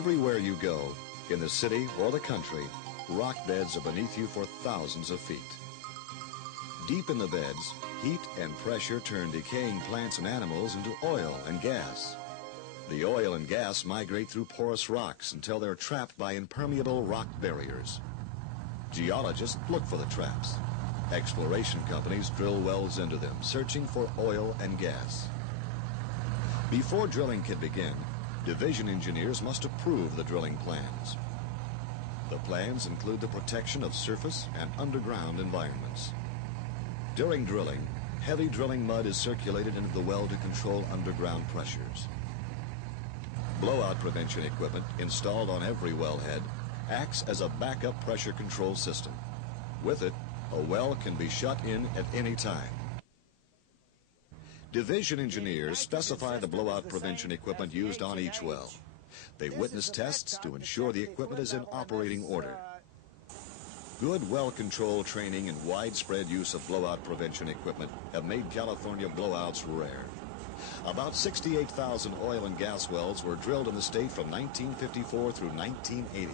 Everywhere you go, in the city or the country, rock beds are beneath you for thousands of feet. Deep in the beds, heat and pressure turn decaying plants and animals into oil and gas. The oil and gas migrate through porous rocks until they're trapped by impermeable rock barriers. Geologists look for the traps. Exploration companies drill wells into them, searching for oil and gas. Before drilling can begin, division engineers must approve the drilling plans. The plans include the protection of surface and underground environments. During drilling, heavy drilling mud is circulated into the well to control underground pressures. Blowout prevention equipment installed on every wellhead acts as a backup pressure control system. With it, a well can be shut in at any time. Division engineers specify the blowout prevention equipment used on each well. They witness tests to ensure the equipment is in operating order. Good well control training and widespread use of blowout prevention equipment have made California blowouts rare. About 68,000 oil and gas wells were drilled in the state from 1954 through 1980.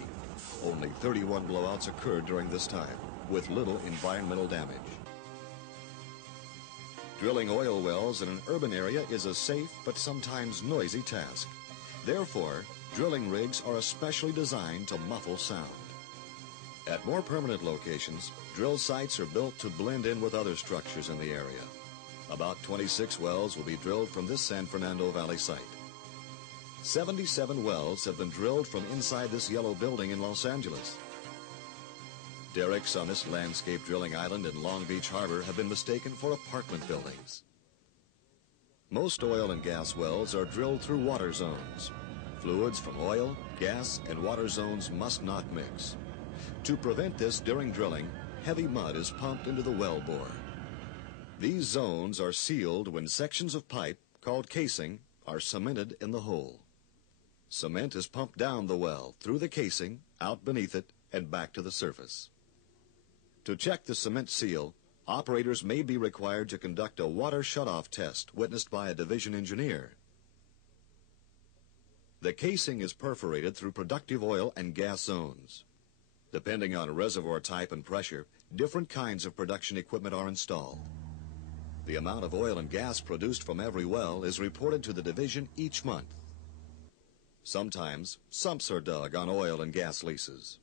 Only 31 blowouts occurred during this time, with little environmental damage. Drilling oil wells in an urban area is a safe but sometimes noisy task. Therefore, drilling rigs are especially designed to muffle sound. At more permanent locations, drill sites are built to blend in with other structures in the area. About 26 wells will be drilled from this San Fernando Valley site. 77 wells have been drilled from inside this yellow building in Los Angeles. Derricks on this landscape drilling island in Long Beach Harbor have been mistaken for apartment buildings. Most oil and gas wells are drilled through water zones. Fluids from oil, gas, and water zones must not mix. To prevent this during drilling, heavy mud is pumped into the well bore. These zones are sealed when sections of pipe, called casing, are cemented in the hole. Cement is pumped down the well, through the casing, out beneath it, and back to the surface. To check the cement seal, operators may be required to conduct a water shutoff test witnessed by a division engineer. The casing is perforated through productive oil and gas zones. Depending on reservoir type and pressure, different kinds of production equipment are installed. The amount of oil and gas produced from every well is reported to the division each month. Sometimes, sumps are dug on oil and gas leases.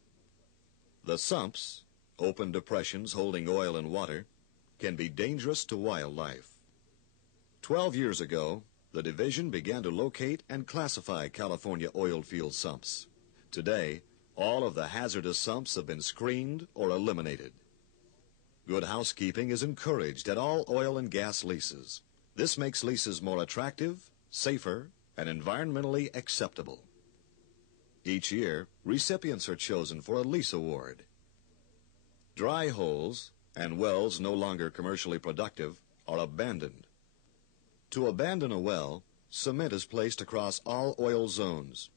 The sumps, open depressions holding oil and water, can be dangerous to wildlife. 12 years ago, the division began to locate and classify California oil field sumps. Today, all of the hazardous sumps have been screened or eliminated. Good housekeeping is encouraged at all oil and gas leases. This makes leases more attractive, safer, and environmentally acceptable. Each year, recipients are chosen for a lease award. Dry holes and wells no longer commercially productive are abandoned. To abandon a well, cement is placed across all oil zones,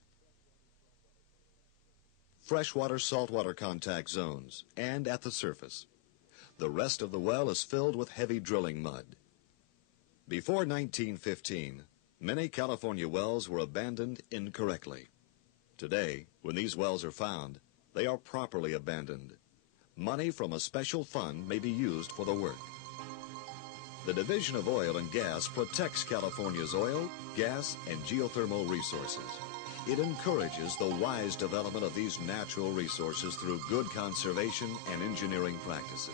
freshwater saltwater contact zones, and at the surface. The rest of the well is filled with heavy drilling mud. Before 1915, many California wells were abandoned incorrectly. Today, when these wells are found, they are properly abandoned. Money from a special fund may be used for the work. The Division of Oil and Gas protects California's oil, gas, and geothermal resources. It encourages the wise development of these natural resources through good conservation and engineering practices.